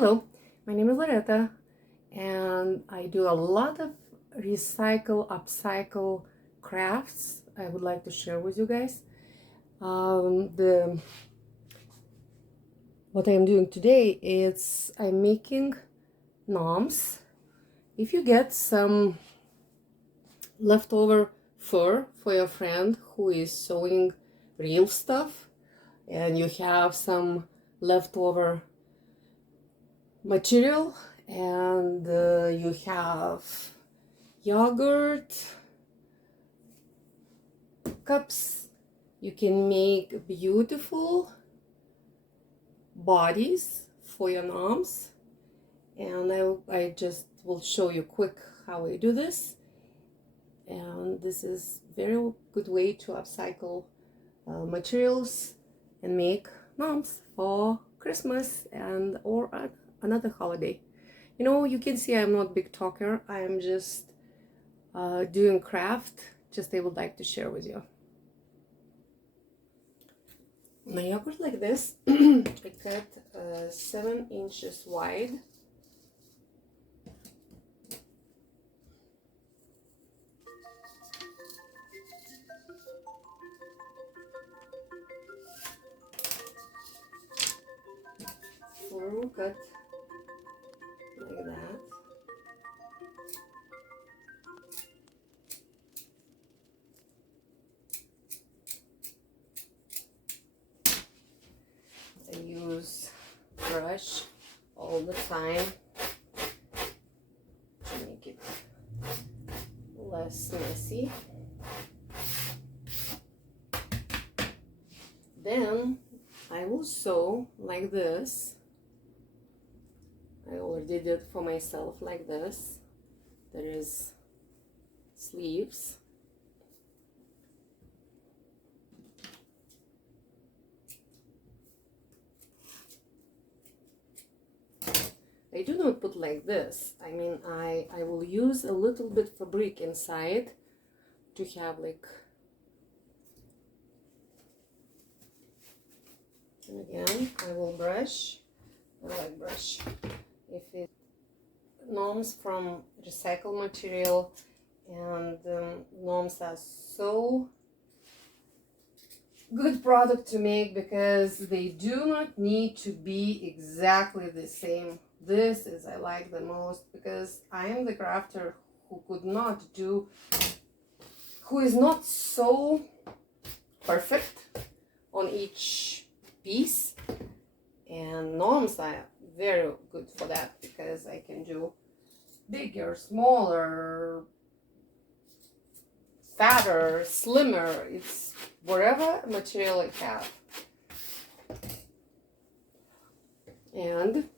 Hello, my name is Loretta and I do a lot of recycle, upcycle crafts I would like to share with you guys. What I am doing today is I'm making gnomes. If you get some leftover fur for your friend who is sewing real stuff and you have some leftover material and you have yogurt cups, you can make beautiful bodies for your gnomes, and I just will show you quick how I do this. And this is very good way to upcycle materials and make gnomes for Christmas and or another holiday. You know, you can see I'm not big talker. I am just doing craft. Just I would like to share with you. My yogurt like this. I cut 7 inches wide. Full cut like that. I use brush all the time to make it less messy. Then I will sew like this. I already did for myself like this. There is sleeves. I do not put like this. I mean, I will use a little bit fabric inside to have like, and again I will brush. I like brush. If it gnomes from recycled material, and gnomes are so good product to make because they do not need to be exactly the same. This is I like the most because I am the crafter who is not so perfect on each piece, and gnomes are very good for that because I can do bigger, smaller, fatter, slimmer. It's whatever material I have. And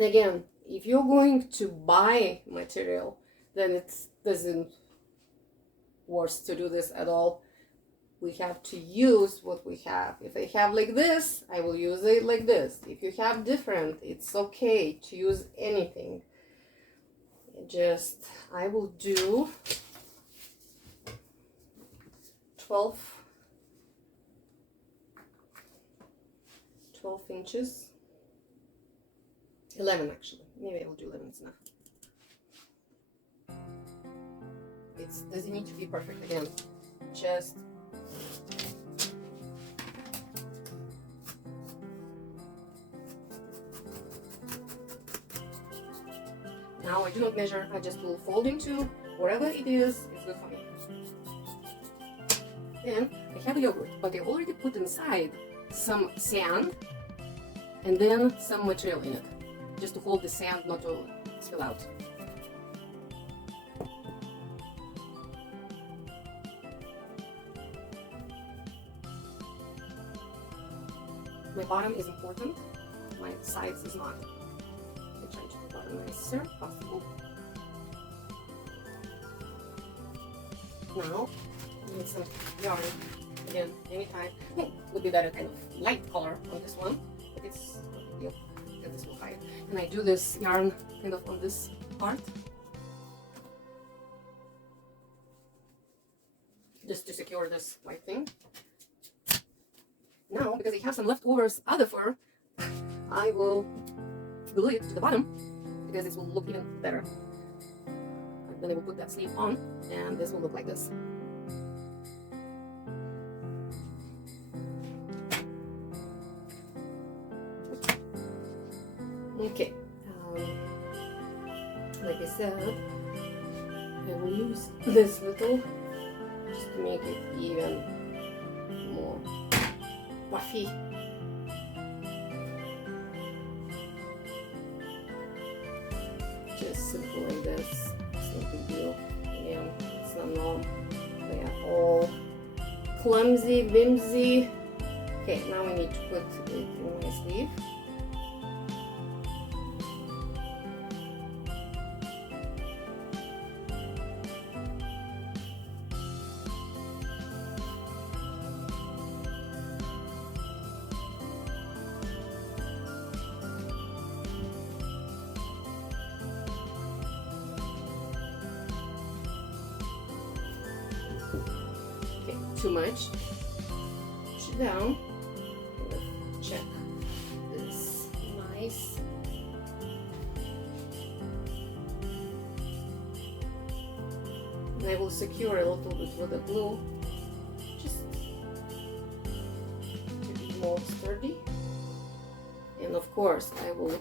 again, if you're going to buy material, then it doesn't worth to do this at all. We have to use what we have. If I have like this, I will use it like this. If you have different, it's okay to use anything. I will do 12 inches. 11 actually. Maybe I will do 11, it's enough. It doesn't need to be perfect again. Just now I do not measure, I just will fold into wherever it is, it's good for me. Then I have yogurt, but I already put inside some sand and then some material in it, just to hold the sand not to spill out. My bottom is important, my sides is not. I try to make the bottom nicer possible. Now, I need some yarn. Again, anytime. Would be better kind of light color on this one, but it's not a big deal because this will hide. And I do this yarn kind of on this part, just to secure this white thing. Now, because I have some leftovers other fur, I will glue it to the bottom because it will look even better. And then I will put that sleeve on, and this will look like this. Okay, like I said, I will use this little just to make it even more puffy. Just simple like this, it's no big deal. Again, it's not gnome. They are all clumsy, whimsy. Okay, now we need to put it in my sleeve. Too much. Push it down. Check this. Nice. And I will secure a little bit with the glue, just to be more sturdy. And of course, I will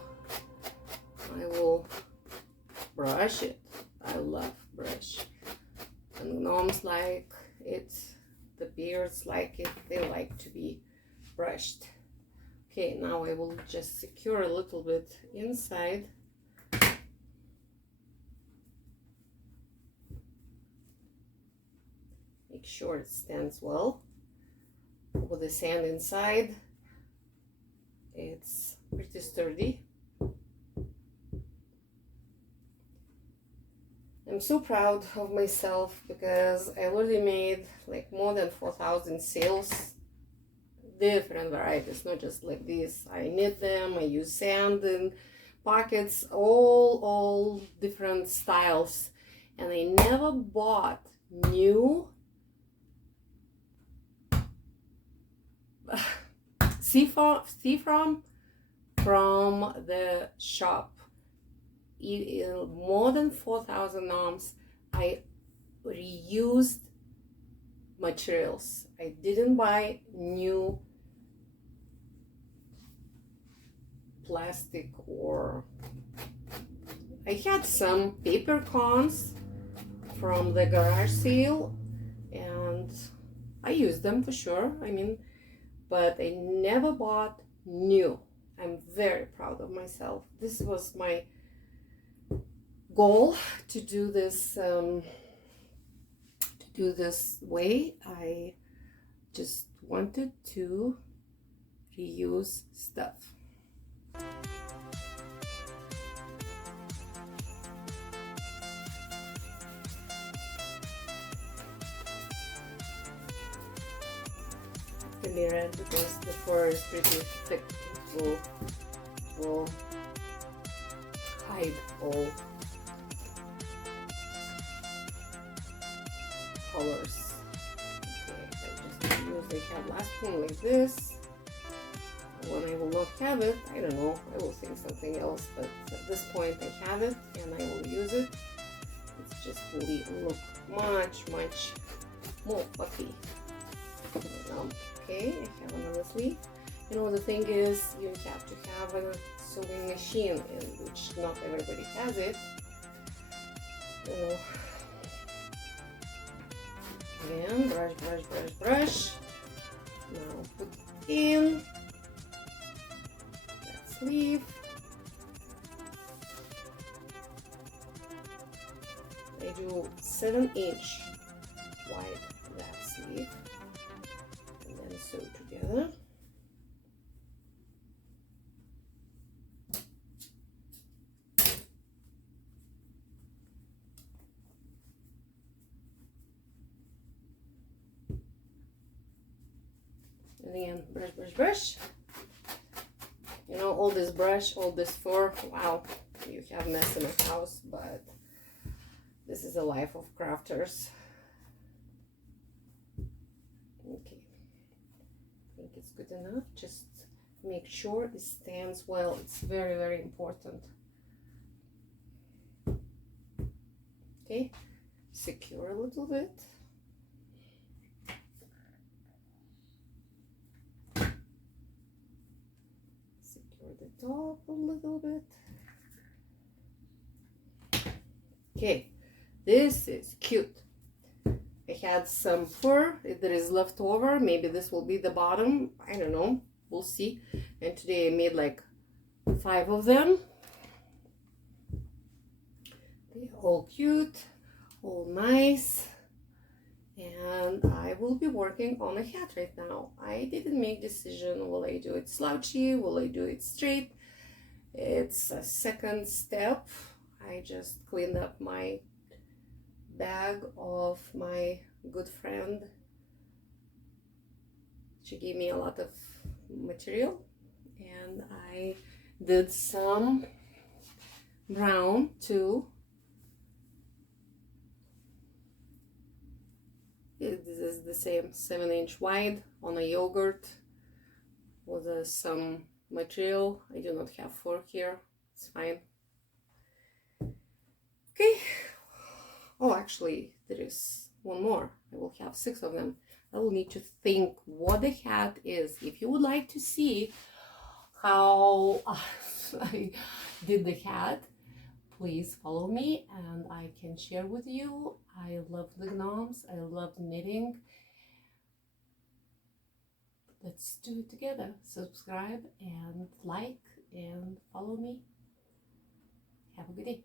brush it. I love brush. And gnomes like it. The beards like it, they like to be brushed. Okay, now I will just secure a little bit inside. Make sure it stands well. With the sand inside, it's pretty sturdy. I'm so proud of myself because I already made like more than 4,000 sails, different varieties, not just like this. I knit them, I use sand and pockets, all different styles, and I never bought new seafoam from the shop. More than 4,000 gnomes. I reused materials. I didn't buy new plastic, or I had some paper cones from the garage sale and I used them for sure. I mean, but I never bought new. I'm very proud of myself. This was my goal to do this way. I just wanted to reuse stuff. It can be red because the fur is pretty thick. It will hide all colors. Okay, I just usually have last one like this. When I will not have it, I don't know, I will think something else, but at this point I have it and I will use it. It's just will look much more puffy. Okay, I have another sleeve. You know, the thing is, you have to have a sewing machine, in which not everybody has it. And brush. Now put in that sleeve. I do 7-inch wide that sleeve, and then sew together. And again, brush. You know, all this brush, all this fur, wow, you have mess in a house, but this is a life of crafters. Okay, I think it's good enough. Just make sure it stands well. It's very, very important. Okay, secure a little bit. Secure the top a little bit. Okay, this is cute. I had some fur that is left over. Maybe this will be the bottom. I don't know. We'll see. And today I made like 5 of them. They're all cute, all nice. And I will be working on a hat right now. I didn't make decision. Will I do it slouchy? Will I do it straight? It's a second step. I just cleaned up my bag of my good friend. She gave me a lot of material, and I did some brown too. This is the same 7-inch wide on a yogurt with some material. I do not have fork here, it's fine. Okay. Oh, actually, there is one more. I will have 6 of them. I will need to think what the hat is. If you would like to see how I did the hat, please follow me and I can share with you. I love the gnomes. I love knitting. Let's do it together. Subscribe and like and follow me. Have a good day.